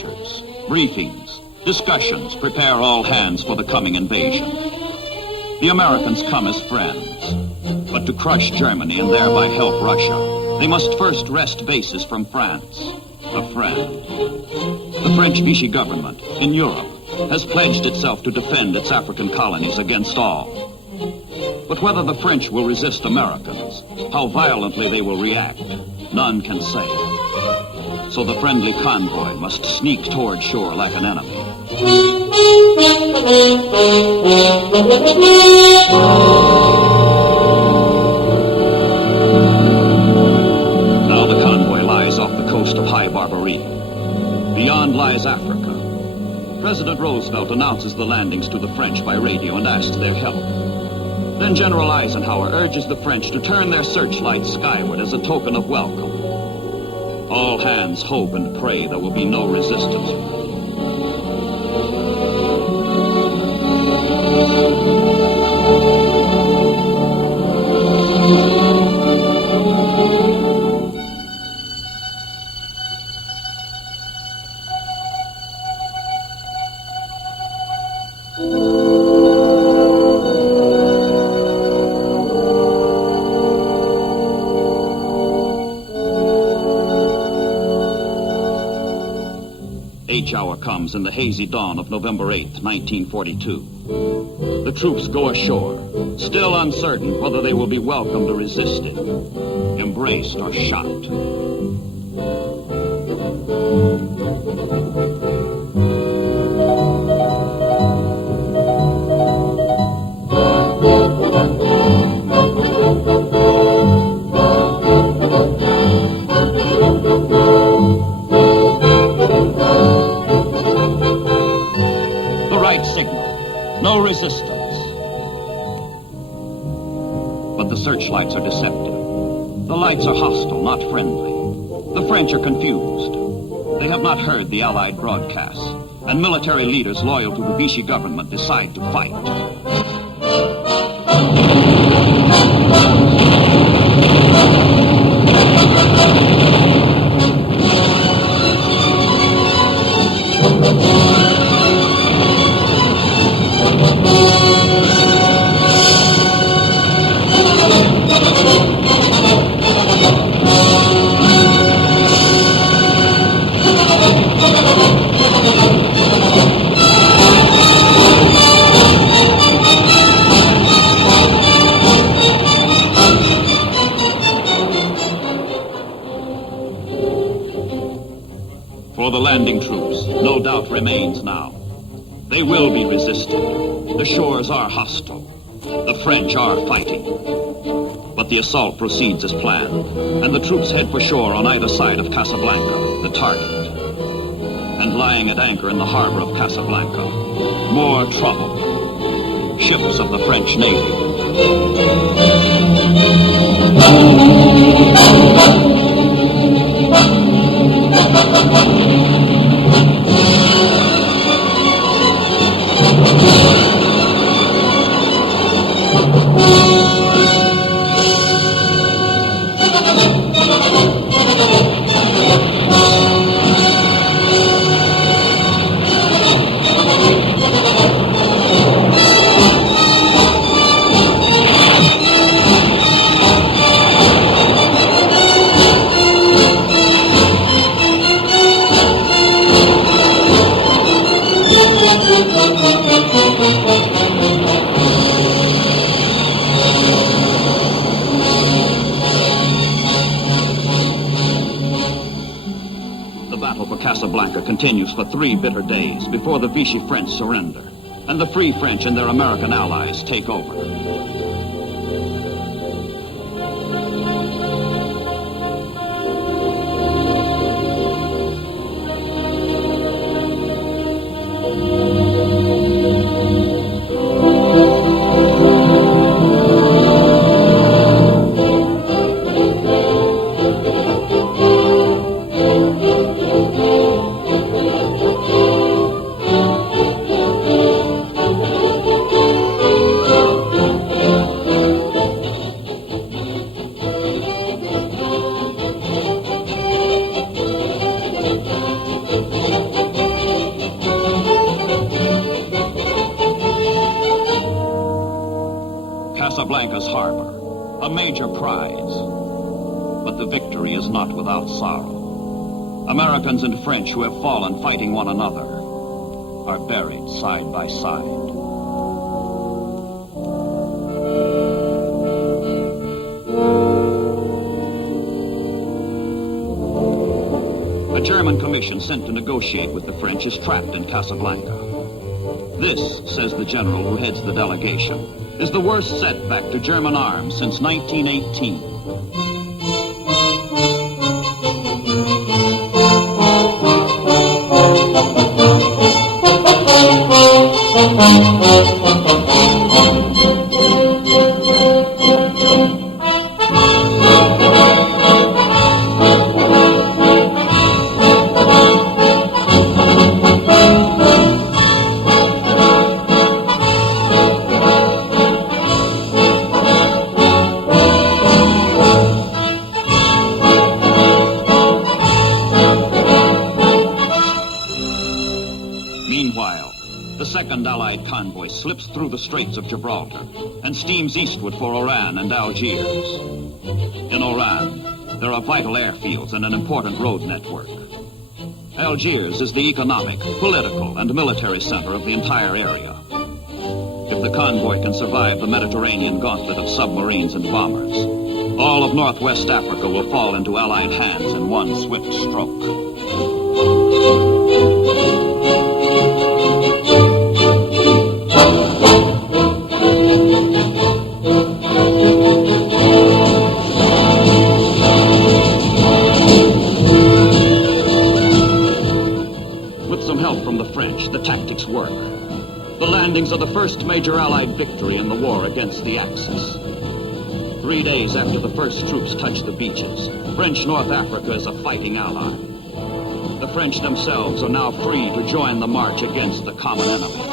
departures, briefings, discussions prepare all hands for the coming invasion. The Americans come as friends, but to crush Germany and thereby help Russia, they must first wrest bases from France, a friend. The French Vichy government in Europe has pledged itself to defend its African colonies against all. But whether the French will resist Americans, how violently they will react, none can say. So the friendly convoy must sneak toward shore like an enemy. Now the convoy lies off the coast of High Barbary. Beyond lies Africa. President Roosevelt announces the landings to the French by radio and asks their help. Then General Eisenhower urges the French to turn their searchlights skyward as a token of welcome. All hands hope and pray there will be no resistance. Hour comes in the hazy dawn of November 8th, 1942. The troops go ashore, still uncertain whether they will be welcomed or resisted, embraced or shot. No resistance. But the searchlights are deceptive. The lights are hostile, not friendly. The French are confused. They have not heard the Allied broadcasts, and military leaders loyal to the Vichy government decide to fight. For the landing troops, no doubt remains now. They will be resisted. The shores are hostile. The French are fighting. But the assault proceeds as planned, and the troops head for shore on either side of Casablanca, the target. And lying at anchor in the harbor of Casablanca, more trouble. Ships of the French Navy. Casablanca continues for 3 bitter days before the Vichy French surrender, and the Free French and their American allies take over. Casablanca's harbor, a major prize. But the victory is not without sorrow. Americans and French who have fallen fighting one another are buried side by side. A German commission sent to negotiate with the French is trapped in Casablanca. This, says the general who heads the delegation, is the worst setback to German arms since 1918. Meanwhile, the second Allied convoy slips through the Straits of Gibraltar and steams eastward for Oran and Algiers. In Oran, there are vital airfields and an important road network. Algiers is the economic, political, and military center of the entire area. If the convoy can survive the Mediterranean gauntlet of submarines and bombers, all of Northwest Africa will fall into Allied hands in one swift stroke. With some help from the French, the tactics work. The landings are the first major Allied victory in the war against the Axis. 3 days after the first troops touch the beaches, French North Africa is a fighting ally. The French themselves are now free to join the march against the common enemy.